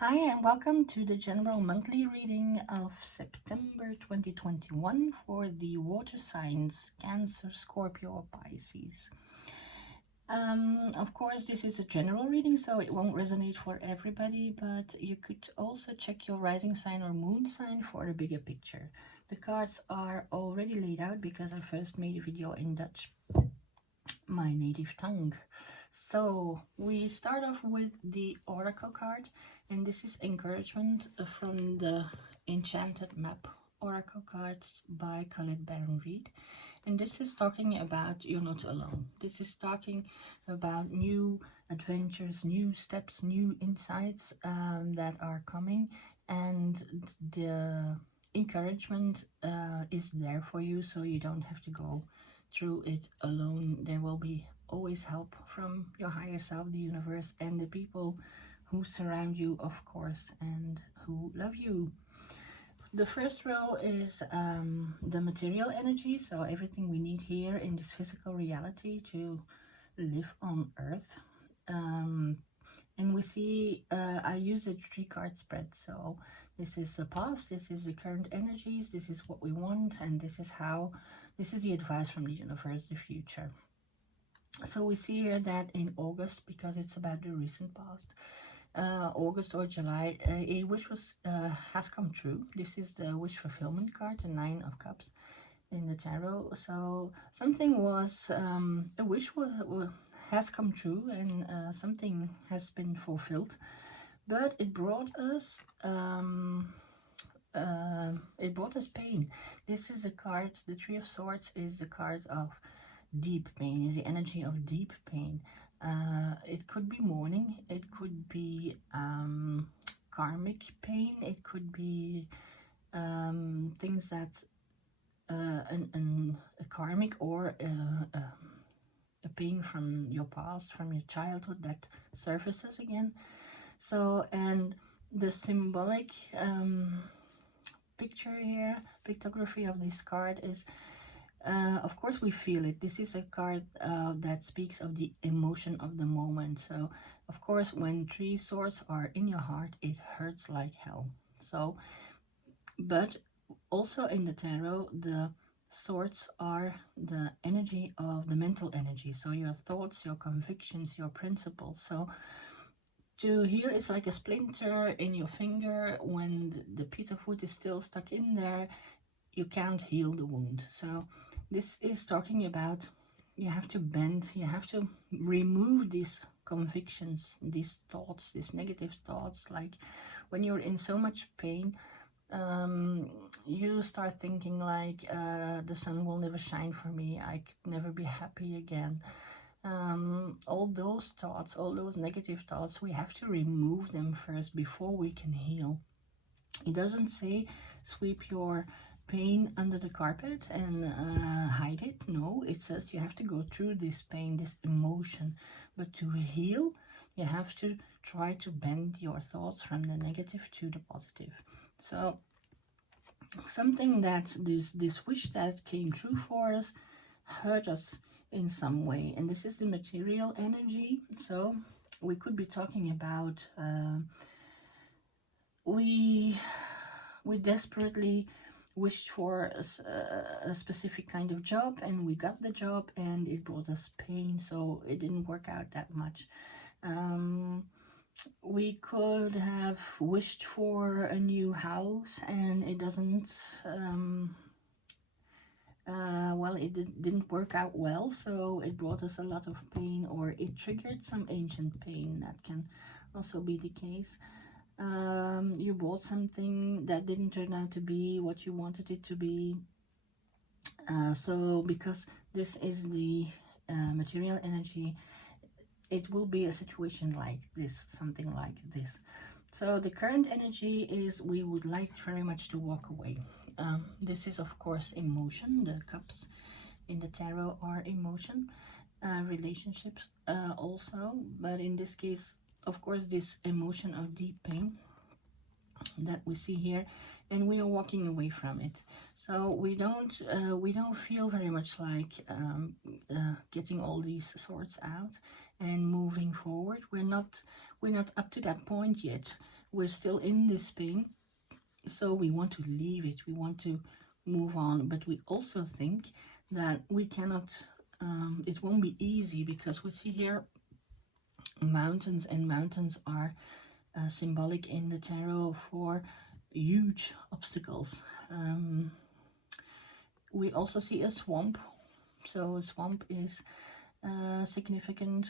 Hi and welcome to the general monthly reading of September 2021 for the water signs Cancer, Scorpio or Pisces. Of course, this is a general reading, so it won't resonate for everybody, but you could also check your rising sign or moon sign for a bigger picture. The cards are already laid out because I first made a video in Dutch, my native tongue. So we start off with the Oracle card, and this is encouragement from the Enchanted Map Oracle cards by Colette Baron Reed. And this is talking about you're not alone. This is talking about new adventures, new steps, new insights that are coming, and the encouragement is there for you, so you don't have to go through it alone. There will be always help from your higher self, the universe, and the people who surround you, of course, and who love you. The first row is the material energy, so everything we need here in this physical reality to live on earth. And we see I use a 3-card spread, so this is the past, this is the current energies, this is what we want, and this is the advice from the universe, the future. So we see here that in August, because it's about the recent past, August or July, a wish has come true. This is the wish fulfillment card, the 9 of Cups in the tarot. So something was, a wish has come true, and something has been fulfilled, but it brought us pain. This is the card, the 3 of Swords is the card of deep pain, is the energy of deep pain. It could be mourning, it could be karmic pain, it could be things that a karmic or a pain from your past, from your childhood that surfaces again. So, and the symbolic picture here, pictography of this card is, of course we feel it. This is a card that speaks of the emotion of the moment. So of course when 3 swords are in your heart, it hurts like hell. So, but also in the tarot, the swords are the energy of the mental energy, so your thoughts, your convictions, your principles. So to heal is like a splinter in your finger. When the piece of wood is still stuck in there, you can't heal the wound. So this is talking about you have to bend, you have to remove these convictions, these thoughts, these negative thoughts. Like when you're in so much pain, you start thinking like the sun will never shine for me, I could never be happy again. All those thoughts, all those negative thoughts, we have to remove them first before we can heal. It doesn't say sweep your pain under the carpet and hide it. No, it says you have to go through this pain, this emotion. But to heal, you have to try to bend your thoughts from the negative to the positive. So something that this wish that came true for us hurt us in some way, and this is the material energy. So we could be talking about we desperately wished for a specific kind of job, and we got the job and it brought us pain, so it didn't work out that much. We could have wished for a new house and it doesn't well, it didn't work out well, so it brought us a lot of pain, or it triggered some ancient pain. That can also be the case. You bought something that didn't turn out to be what you wanted it to be. So because this is the material energy, it will be a situation like this, something like this. So the current energy is we would like very much to walk away. This is of course emotion. The cups in the tarot are emotion, relationships also, but in this case, of course, this emotion of deep pain that we see here, and we are walking away from it. So we don't feel very much like getting all these swords out and moving forward. We're not up to that point yet. we're still in this pain, so we want to leave it, we want to move on, but we also think that we cannot, it won't be easy, because we see here mountains, and mountains are symbolic in the tarot for huge obstacles. We also see a swamp, so a swamp is significant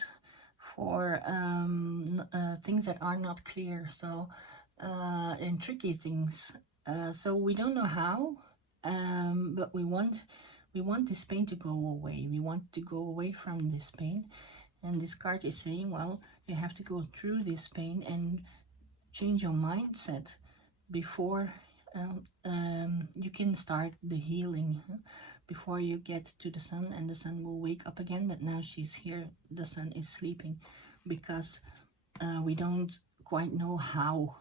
for things that are not clear, so and tricky things. So we don't know how, but we want this pain to go away. We want to go away from this pain, and this card is saying, well, you have to go through this pain and change your mindset before you can start the healing, before you get to the sun, and the sun will wake up again. But now she's here, the sun is sleeping, because we don't quite know how.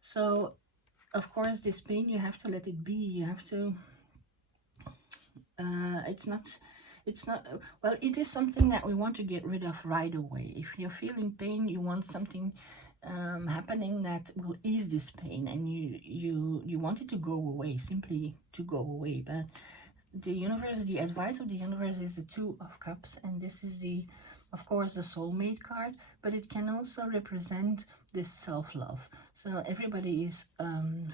So of course this pain, you have to let it be. You have to it's not well, it is something that we want to get rid of right away. If you're feeling pain, you want something happening that will ease this pain, and you want it to go away, simply to go away. But the universe, the advice of the universe is the Two of Cups, and this is the, of course, the soulmate card, but it can also represent this self-love. So everybody is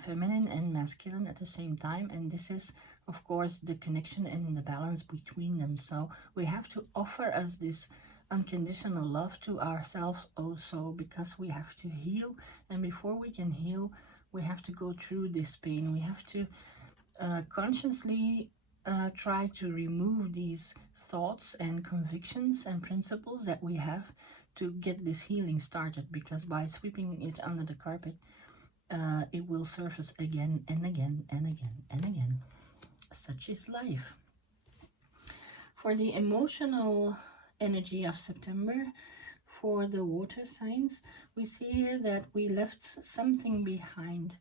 feminine and masculine at the same time, and this is, of course, the connection and the balance between them. So we have to offer us this unconditional love to ourselves also, because we have to heal, and before we can heal, we have to go through this pain. We have to consciously try to remove these thoughts and convictions and principles that we have to get this healing started, because by sweeping it under the carpet, it will surface again and again and again and again. Such is life. For the emotional energy of September, for the water signs, we see here that we left something behind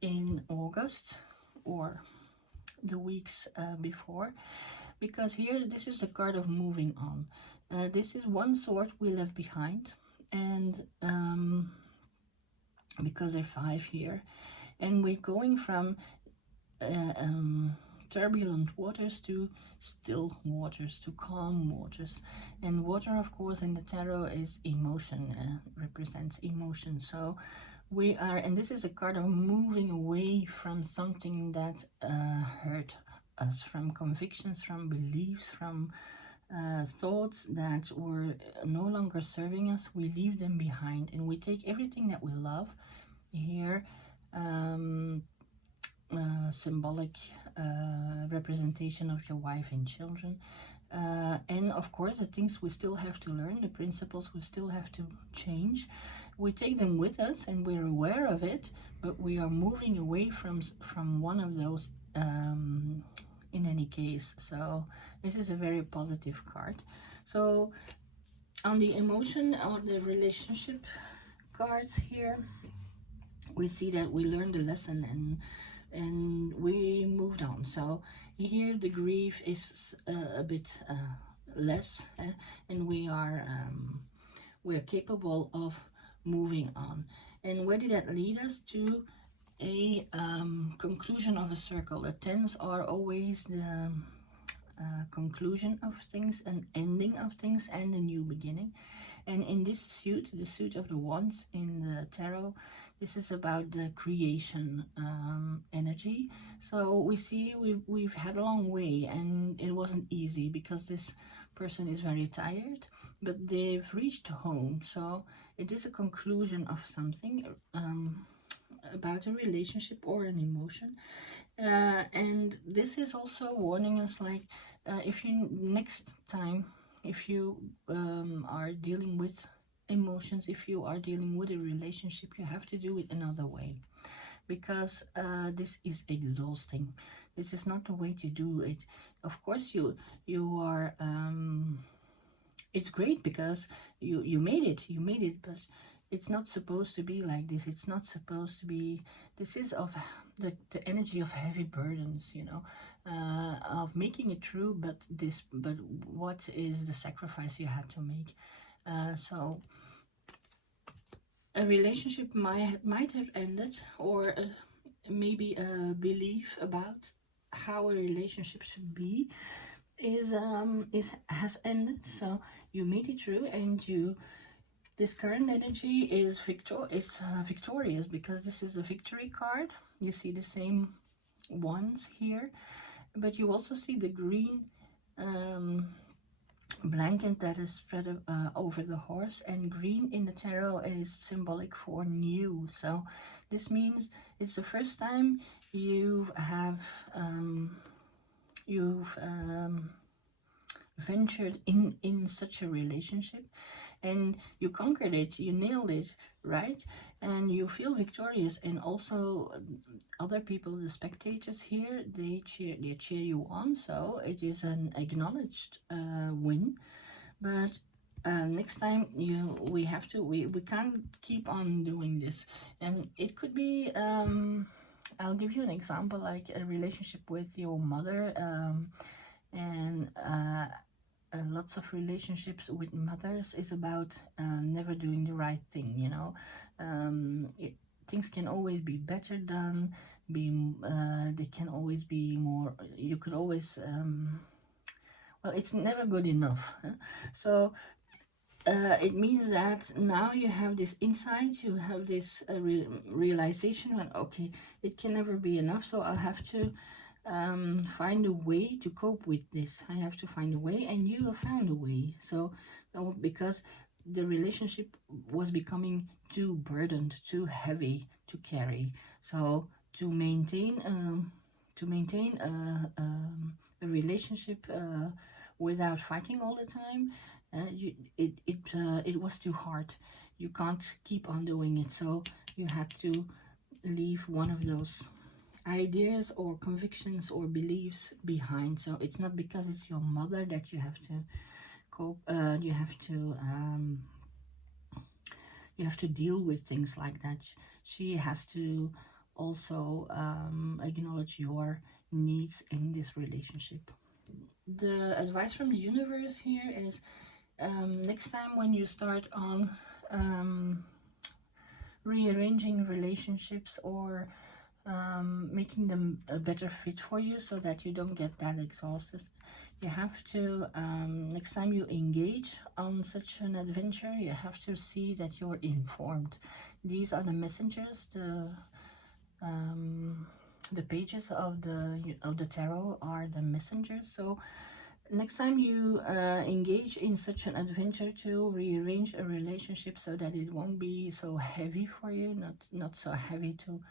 in August, or the weeks before, because here this is the card of moving on. This is one sword we left behind, and because there are 5 here, and we're going from turbulent waters to still waters, to calm waters. And water, of course, in the tarot is emotion, represents emotion. So we are, and this is a card of moving away from something that hurt us, from convictions, from beliefs, from thoughts that were no longer serving us. We leave them behind, and we take everything that we love here, symbolic representation of your wife and children, and of course the things we still have to learn, the principles we still have to change. We take them with us and we're aware of it, but we are moving away from one of those in any case. So this is a very positive card. So on the emotion or the relationship cards here, we see that we learned the lesson and we moved on. So here the grief is a bit less, and we are capable of moving on. And where did that lead us to? A conclusion of a circle. The 10s are always the conclusion of things, an ending of things, and a new beginning. And in this suit, the suit of the wands in the tarot, this is about the creation energy. So we see we've had a long way, and it wasn't easy because this person is very tired, but they've reached home. So it is a conclusion of something, about a relationship or an emotion. And this is also warning us, like, if you next time, if you are dealing with emotions, if you are dealing with a relationship, you have to do it another way, because this is exhausting. This is not the way to do it. Of course you are it's great because you made it, but it's not supposed to be like this. It's not supposed to be. This is of the energy of heavy burdens, you know, of making it through, but what is the sacrifice you had to make? So a relationship might have ended, or maybe a belief about how a relationship should be has ended. So you meet it through, and this current energy is victorious, because this is a victory card. You see the same ones here, but you also see the green blanket that is spread over the horse, and green in the tarot is symbolic for new. So this means it's the first time you've ventured in such a relationship, and you conquered it, you nailed it, right? And you feel victorious. And also other people, the spectators here, they cheer you on, so it is an acknowledged win. But next time we can't keep on doing this. And it could be I'll give you an example, like a relationship with your mother, and lots of relationships with mothers is about never doing the right thing, you know. Things can always be better done, they can always be more, you could always well, it's never good enough, huh? So it means that now you have this insight, you have this realization when, okay, it can never be enough, so I'll have to find a way to cope with this. I have to find a way, and you have found a way. So because the relationship was becoming too burdened, too heavy to carry, so to maintain a relationship without fighting all the time, it was too hard. You can't keep on doing it, so you had to leave one of those ideas or convictions or beliefs behind. So it's not because it's your mother that you have to cope, you have to deal with things like that. She has to also acknowledge your needs in this relationship. The advice from the universe here is, next time when you start on rearranging relationships, or making them a better fit for you, so that you don't get that exhausted, you have to, next time you engage on such an adventure, you have to see that you're informed. These are the messengers, the pages of the tarot are the messengers. So next time you engage in such an adventure to rearrange a relationship, so that it won't be so heavy for you, not so heavy to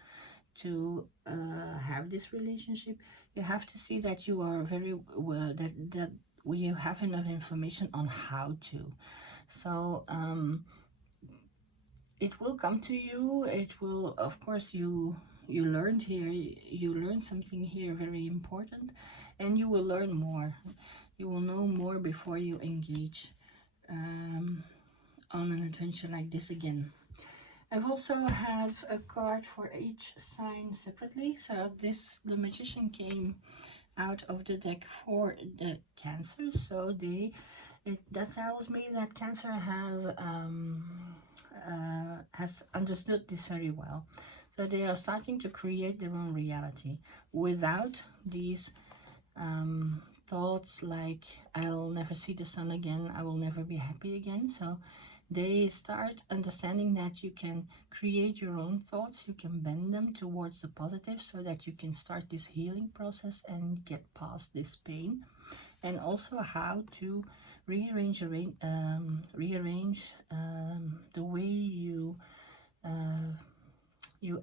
have this relationship, you have to see that you are very that you have enough information on how to. So it will come to you. It will, of course, you learned here, you learned something here very important, and you will learn more. You will know more before you engage on an adventure like this again. I've also have a card for each sign separately. So the Magician came out of the deck for the Cancer. So that tells me that Cancer has understood this very well. So they are starting to create their own reality without these thoughts like, I'll never see the sun again, I will never be happy again. So they start understanding that you can create your own thoughts, you can bend them towards the positive, so that you can start this healing process and get past this pain. And also how to rearrange the way you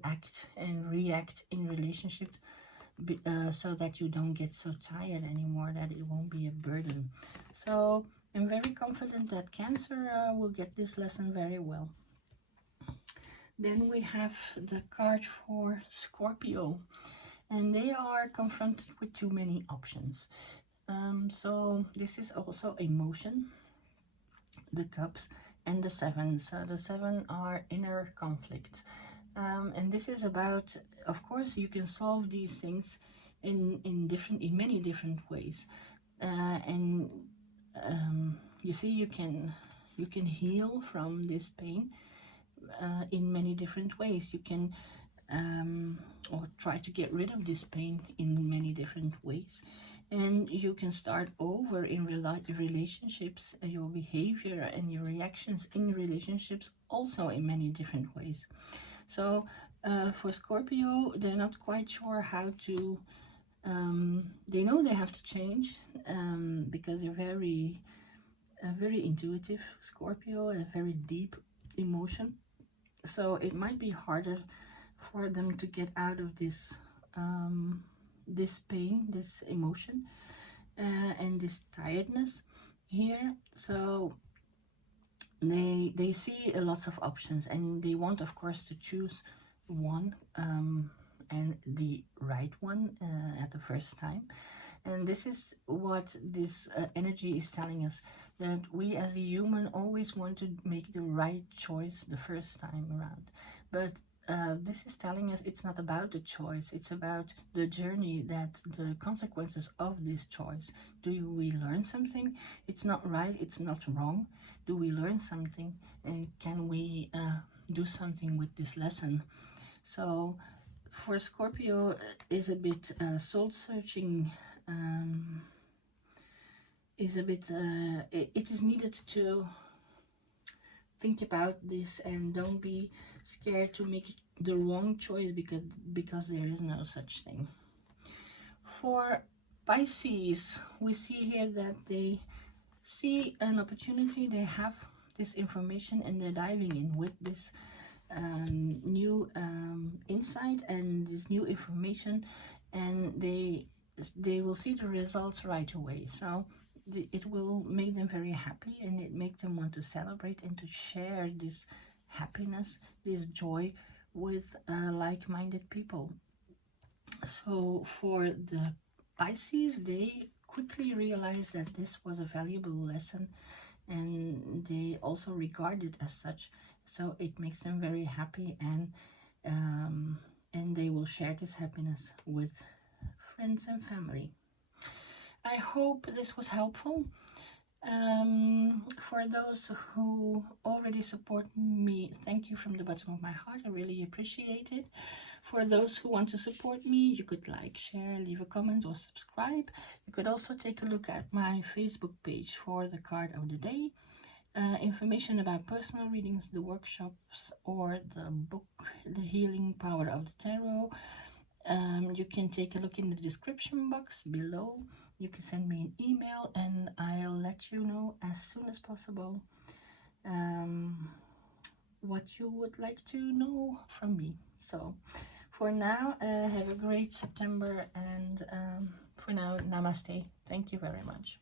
act and react in relationship, so that you don't get so tired anymore, that it won't be a burden. So I'm very confident that Cancer will get this lesson very well. Then we have the card for Scorpio, and they are confronted with too many options. So this is also emotion, the Cups, and the Seven. So the Seven are inner conflict. And this is about, of course, you can solve these things in many different ways. And you see, you can heal from this pain in many different ways. You can or try to get rid of this pain in many different ways, and you can start over in relationships, your behavior and your reactions in relationships also in many different ways. So for Scorpio, they're not quite sure how to they know they have to change, because they're very intuitive, Scorpio, a very deep emotion. So it might be harder for them to get out of this this pain, this emotion, and this tiredness here. So they see lots of options, and they want, of course, to choose one, and the right one at the first time. And this is what this energy is telling us, that we as a human always want to make the right choice the first time around. But this is telling us it's not about the choice, it's about the journey, that the consequences of this choice. Do we learn something? It's not right, it's not wrong. Do we learn something, and can we do something with this lesson? So for Scorpio is a bit soul searching, is a bit it is needed to think about this, and don't be scared to make the wrong choice, because there is no such thing. For Pisces, we see here that they see an opportunity, they have this information, and they're diving in with this new insight and this new information, and they will see the results right away. So it will make them very happy, and it makes them want to celebrate and to share this happiness, this joy with like-minded people. So for the Pisces, they quickly realized that this was a valuable lesson, and they also regard it as such. So it makes them very happy, and they will share this happiness with friends and family. I hope this was helpful. For those who already support me, thank you from the bottom of my heart. I really appreciate it. For those who want to support me, you could like, share, leave a comment, or subscribe. You could also take a look at my Facebook page for the card of the day. Information about personal readings, the workshops, or the book, The Healing Power of the Tarot. You can take a look in the description box below. You can send me an email, and I'll let you know as soon as possible what you would like to know from me. So for now, have a great September, and for now, namaste. Thank you very much.